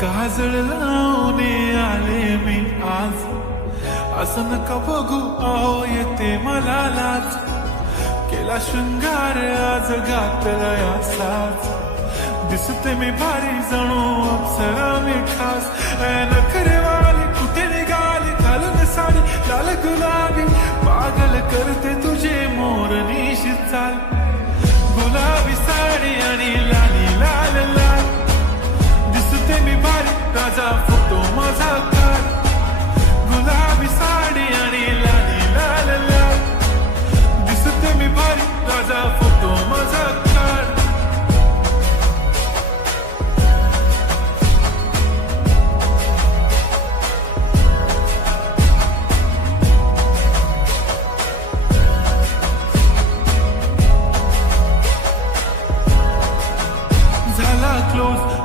काजळ लावून आले मी आज, असं नका बघू अहो येते मला लाज. केला शृंगार आज घातला असाच, दिसते मी भारी जणू अप्सरा मी खास. नखरेवाली कुठे निघाली घालून साडी लाल गुलाबी, पागल करते तुझे मोरनीशी चाल. गुलाबी साडी आणि लाली लाल लाल, दिसते मी भारी राजा फोटो माझा काढ. गुलाबी साडी आणि लाली लाल लाल, दिसते मी भारी राजा फोटो माझा काढ.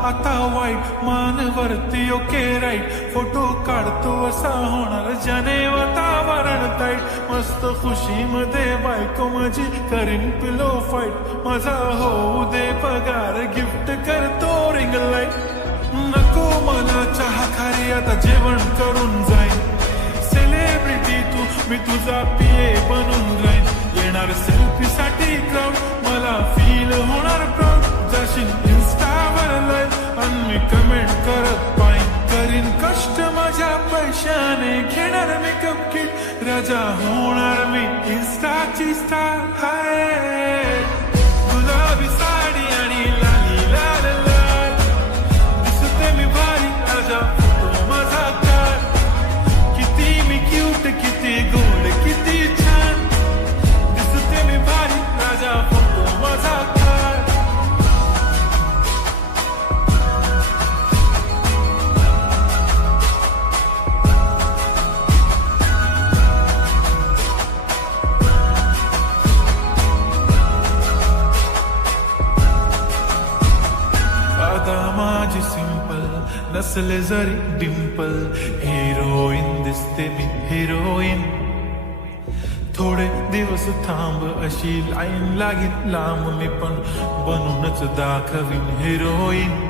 आता वाईट मानवरती ओके राईट, फोटो काढतो असा होणार ज्याने वातावरण ताईट. मस्त खुशी मध्ये बायको माझी करीन पिलो फाईट, माझा होऊ दे पगार गिफ्ट करतो रिंग लाईट. नको मला चहा खारी आता जेवण करून जाईन, सेलिब्रिटी तू मी तुझा पिये बनून राहीन. येणार सेल्फी साठी क्राऊड मला फील होणार प्राऊड, जाशील इन्स्टावर लाईव्ह आणि मी कमेंट करत पाहिन. करीन कष्ट माझ्या पैशाने घेणार मेकअप किट, राजा होणार मी इन्स्टाची स्टार. हाय गुलाबी साडी आणि लाली लाल लाल, दिसते मी भारी राजा फोटो माझा काढ. किती मी क्यूट किती गोड किती छान, दिसते मी भारी राजा फोटो माझा काढ. माझी सिंपल नसले जरी डिंपल, हिरोईन दिसते मी हिरोईन. थोडे दिवस थांब अशी लाईन लागेल लांब, मी पण बनूनच दाखवीन हिरोईन.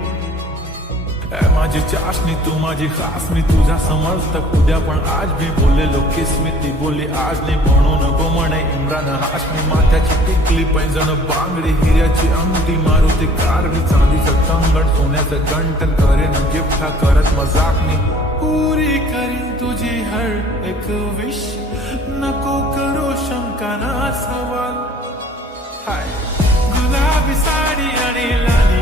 माझी चाशनी तू माझी खास, मी तुझा समर्थक उद्या पण आज भी बोललेलो किस मी. ती बोलली आज नाही म्हणून गो म्हणे इम्रान हाशमी. माथ्याची टिकली पैंजण बांगडी हिऱ्याची अंगठी, मारुती कारवी चांदीचं कंगण सोन्याचं गंटन. करेन गिफ्ट हा करत मजाक मी, पुरी करीन तुझी हर एक विश. नको करू शंका ना सवाल. हाय गुलाबी साडी आणि लाली